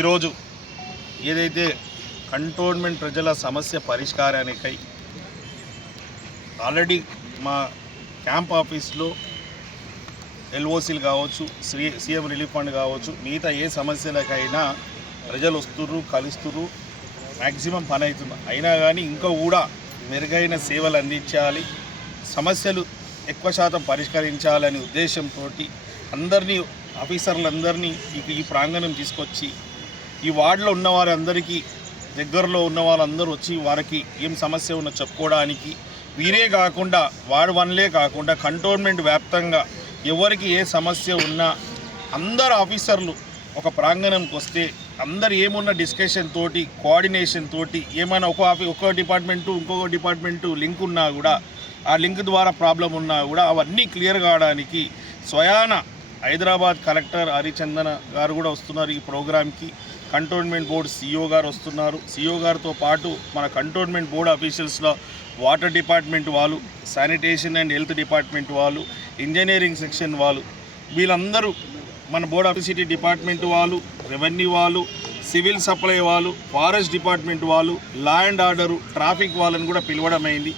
ఈరోజు ఏదైతే కంటోన్మెంట్ ప్రజల సమస్య పరిష్కారానికై ఆల్రెడీ మా క్యాంప్ ఆఫీస్లో ఎల్ఓసీలు కావచ్చు శ్రీ సీఎం రిలీఫ్ ఫండ్ కావచ్చు మిగతా ఏ సమస్యలకైనా ప్రజలు వస్తుర్రు కలుస్తుర్రు మ్యాక్సిమం పని అవుతుంది అయినా కానీ ఇంకా కూడా మెరుగైన సేవలు అందించాలి సమస్యలు ఎక్కువ శాతం పరిష్కరించాలనే ఉద్దేశంతో అందరినీ ఆఫీసర్లందరినీ ఈ ప్రాంగణం తీసుకొచ్చి ఈ వార్డులో ఉన్న వారందరికీ దగ్గరలో ఉన్న వాళ్ళందరూ వచ్చి వారికి ఏం సమస్య ఉన్న చెప్పుకోవడానికి వీరే కాకుండా వార్డు వన్లే కాకుండా కంటోన్మెంట్ వ్యాప్తంగా ఎవరికి ఏ సమస్య ఉన్నా అందరు ఆఫీసర్లు ఒక ప్రాంగణంకి వస్తే అందరు ఏమున్న డిస్కషన్ తోటి కోఆర్డినేషన్ తోటి ఏమైనా ఒక ఆఫీ ఒక డిపార్ట్మెంటు ఇంకొక డిపార్ట్మెంటు లింక్ ఉన్నా కూడా ఆ లింక్ ద్వారా ప్రాబ్లం ఉన్నా కూడా అవన్నీ క్లియర్ కావడానికి స్వయాన హైదరాబాద్ కలెక్టర్ హరిచందన గారు కూడా వస్తున్నారు ఈ ప్రోగ్రామ్కి కంటోన్మెంట్ బోర్డు సిఇఓ గారు వస్తున్నారు. సిఇఓ గారితో పాటు మన కంటోన్మెంట్ బోర్డు అఫీషియల్స్లో వాటర్ డిపార్ట్మెంట్ వాళ్ళు శానిటేషన్ అండ్ హెల్త్ డిపార్ట్మెంట్ వాళ్ళు ఇంజనీరింగ్ సెక్షన్ వాళ్ళు వీళ్ళందరూ మన బోర్డ్ ఆఫ్ సిటీ డిపార్ట్మెంట్ వాళ్ళు రెవెన్యూ వాళ్ళు సివిల్ సప్లై వాళ్ళు ఫారెస్ట్ డిపార్ట్మెంట్ వాళ్ళు లా అండ్ ఆర్డరు ట్రాఫిక్ వాళ్ళని కూడా పిలవడం అయింది.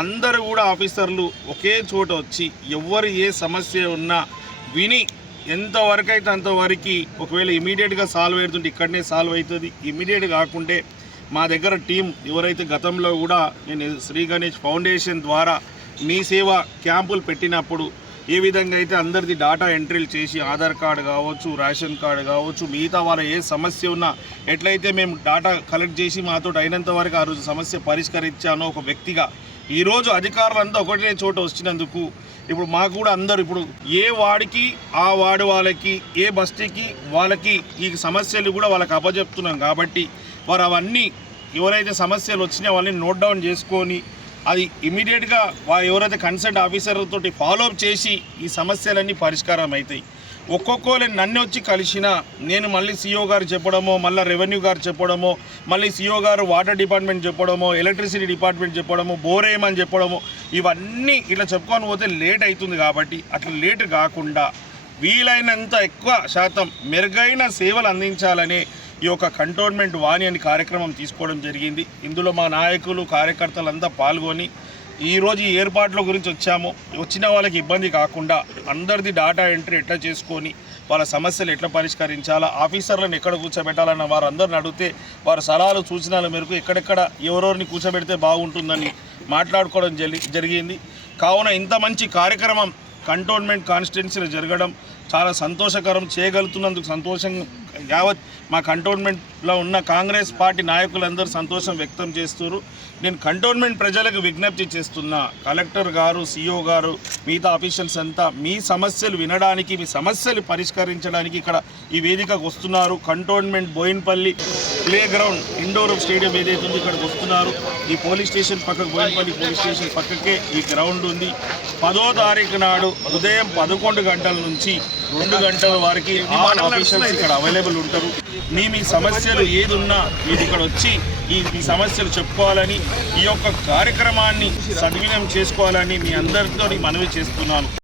అందరూ కూడా ఆఫీసర్లు ఒకే చోట వచ్చి ఎవరు ఏ సమస్య ఉన్నా విని ఎంతవరకు అయితే అంతవరకు ఒకవేళ ఇమీడియట్గా సాల్వ్ అవుతుంటే ఇక్కడనే సాల్వ్ అవుతుంది. ఇమీడియట్ కాకుంటే మా దగ్గర టీం ఎవరైతే గతంలో కూడా నేను శ్రీ గణేష్ ఫౌండేషన్ ద్వారా మీ సేవ క్యాంపులు పెట్టినప్పుడు ఏ విధంగా అయితే అందరిది డాటా ఎంట్రీలు చేసి ఆధార్ కార్డు కావచ్చు రేషన్ కార్డు కావచ్చు మిగతా వాళ్ళ ఏ సమస్య ఉన్నా ఎట్లయితే మేము డాటా కలెక్ట్ చేసి మాతో అయినంత వరకు ఆ రోజు సమస్య పరిష్కరించానో ఒక వ్యక్తిగా ఈరోజు అధికారులంతా ఒకటే చోట వచ్చినందుకు ఇప్పుడు మాకు కూడా అందరు ఇప్పుడు ఏ వాడికి ఆ వాడి వాళ్ళకి ఏ బస్తీకి వాళ్ళకి ఈ సమస్యలు కూడా వాళ్ళకి అప్పచెప్తున్నాం కాబట్టి వారు అవన్నీ ఎవరైతే సమస్యలు వచ్చినా వాళ్ళని నోట్ డౌన్ చేసుకొని అది ఇమీడియట్గా వారు ఎవరైతే కన్సల్ట్ ఆఫీసర్ ఫాలోఅప్ చేసి ఈ సమస్యలన్నీ పరిష్కారం అవుతాయి. ఒక్కొక్కరు నన్ను వచ్చి కలిసినా నేను మళ్ళీ సీఓ గారు చెప్పడమో మళ్ళీ రెవెన్యూ గారు చెప్పడమో మళ్ళీ సీఓ గారు వాటర్ డిపార్ట్మెంట్ చెప్పడమో ఎలక్ట్రిసిటీ డిపార్ట్మెంట్ చెప్పడమో బోరేమని చెప్పడమో ఇవన్నీ ఇట్లా చెప్పుకొని పోతే లేట్ అవుతుంది కాబట్టి అట్లా లేట్ కాకుండా వీలైనంత ఎక్కువ శాతం మెరుగైన సేవలు అందించాలనే ఈ యొక్క కంటోన్మెంట్ వాణి అని కార్యక్రమం తీసుకోవడం జరిగింది. ఇందులో మా నాయకులు కార్యకర్తలంతా పాల్గొని ఈరోజు ఈ ఏర్పాట్ల గురించి వచ్చాము. వచ్చిన వాళ్ళకి ఇబ్బంది కాకుండా అందరిది డాటా ఎంట్రీ ఎట్లా చేసుకొని వాళ్ళ సమస్యలు ఎట్లా పరిష్కరించాలా ఆఫీసర్లను ఎక్కడ కూర్చోబెట్టాలన్న వారందరిని అడిగితే వారి సలహాలు సూచనల మేరకు ఎక్కడెక్కడ ఎవరెవరిని కూర్చోబెడితే బాగుంటుందని మాట్లాడుకోవడం జరి జరిగింది. కావున ఇంత మంచి కార్యక్రమం కంటోన్మెంట్ కాన్స్టిట్యున్సీలో జరగడం చాలా సంతోషకరం. చేయగలుగుతున్నందుకు సంతోషం యావత్ మా కంటోన్మెంట్లో ఉన్న కాంగ్రెస్ పార్టీ నాయకులందరూ సంతోషం వ్యక్తం చేస్తున్నారు నేను కంటోన్మెంట్ ప్రజలకు విజ్ఞప్తి చేస్తున్నా. కలెక్టర్ గారు సిఇఓ గారు మిగతా ఆఫీషియల్స్ అంతా మీ సమస్యలు వినడానికి మీ సమస్యలు పరిష్కరించడానికి ఇక్కడ ఈ వేదికకు వస్తున్నారు. Cantonment Bowenpally play ground indoor stadium ఏదైతే ఉందో ఇక్కడికి వస్తున్నారు. ఈ పోలీస్ స్టేషన్ పక్కకు బోయిన్పల్లి పోలీస్ స్టేషన్ పక్కకే ఈ గ్రౌండ్ ఉంది. పదో తారీఖు నాడు ఉదయం పదకొండు గంటల నుంచి రెండు గంటల వరకు ఇక్కడ అవైలబుల్ ఉంటారు. మీ మీ సమస్యలు ఏది ఉన్నా మీరు ఇక్కడ వచ్చి ఈ మీ సమస్యలు చెప్పుకోవాలని ఈ యొక్క కార్యక్రమాన్ని సద్వినియోగం చేసుకోవాలని మీ అందరితో మనవి చేస్తున్నాను.